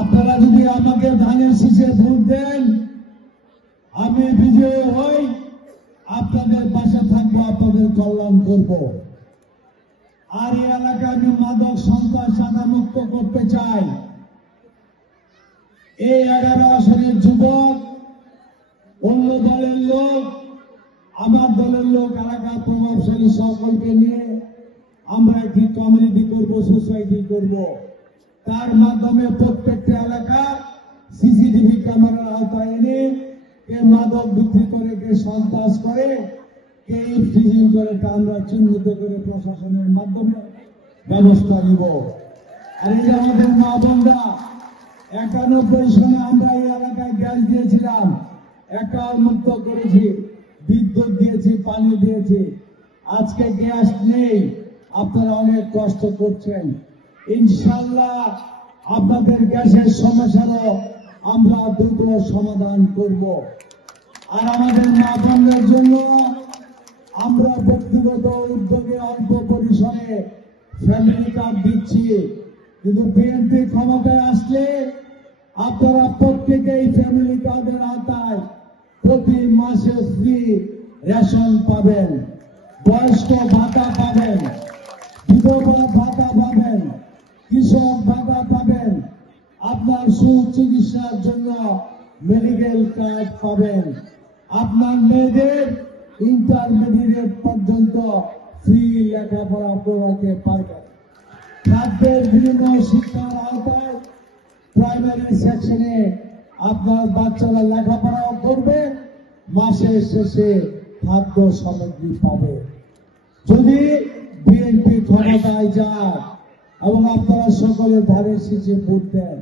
আপনারা যদি আমাকে ধানের শীষে ভোট দেন, আমি বিজয়ী হই, আপনাদের পাশে থাকবো, আপনাদের কল্যাণ করব। আর এই এলাকায় আমি মাদক সন্ত্রাস চাঁদা মুক্ত করতে চাই। এই 11 আসনের যুবক, অন্য দলের লোক, আমার দলের লোক, এলাকার প্রভাবশালী সকলকে নিয়ে আমরা একটি কমিউনিটি করব, সোসাইটি করব। তার মাধ্যমে প্রত্যেকটা এলাকা সিসিটিভি ক্যামেরার আওতায় এনে কে মাদক বিক্রি করে, কে সন্ত্রাস করে, কে ইফটিজিং করে, তা আমরা চিহ্নিত করে প্রশাসনের মাধ্যমে ব্যবস্থা নিব। আর এই যে আমাদের মা বোনরা 91 সনে আমরা এই এলাকায় গ্যাস দিয়েছিলাম, একাল মুক্ত করেছি, বিদ্যুৎ দিয়েছি, পানি দিয়েছি। আজকে গ্যাস নেই, আপনারা অনেক কষ্ট করছেন। ইনশাআল্লাহ আপনাদের গ্যাসের সমস্যারও আমরা দ্রুত সমাধান করব। আর আমাদের মা বোনদের জন্য আমরা ব্যক্তিগত উদ্যোগে অল্প পরিসরে ফ্যামিলি কার্ড দিচ্ছি, কিন্তু বিএনপি ক্ষমতায় আসলে আপনারা প্রত্যেকেই ফ্যামিলি কার্ডের আওতায় প্রতি মাসে ফ্রি রেশন পাবেন, বয়স্ক ভাতা পাবেন, বিধবা ভাতা পাবেন, কৃষক ভাতা পাবেন, আপনার সুচিকিৎসার জন্য মেডিকেল কার্ড পাবেন, আপনার মেয়েদের ইন্টারমিডিয়েট পর্যন্ত ফ্রি লেখাপড়া করাতে পারবেন। খাদ্যের বিনিময় শিক্ষার আওতায় প্রাইমারি সেকশনে আপনার বাচ্চারা লেখাপড়াও করবে, মাসের শেষে খাদ্য সামগ্রী পাবে। যদি বিএনপি ক্ষমতায় যায় এবং আপনারা সকলে ধানের শীষে ভোট দেন,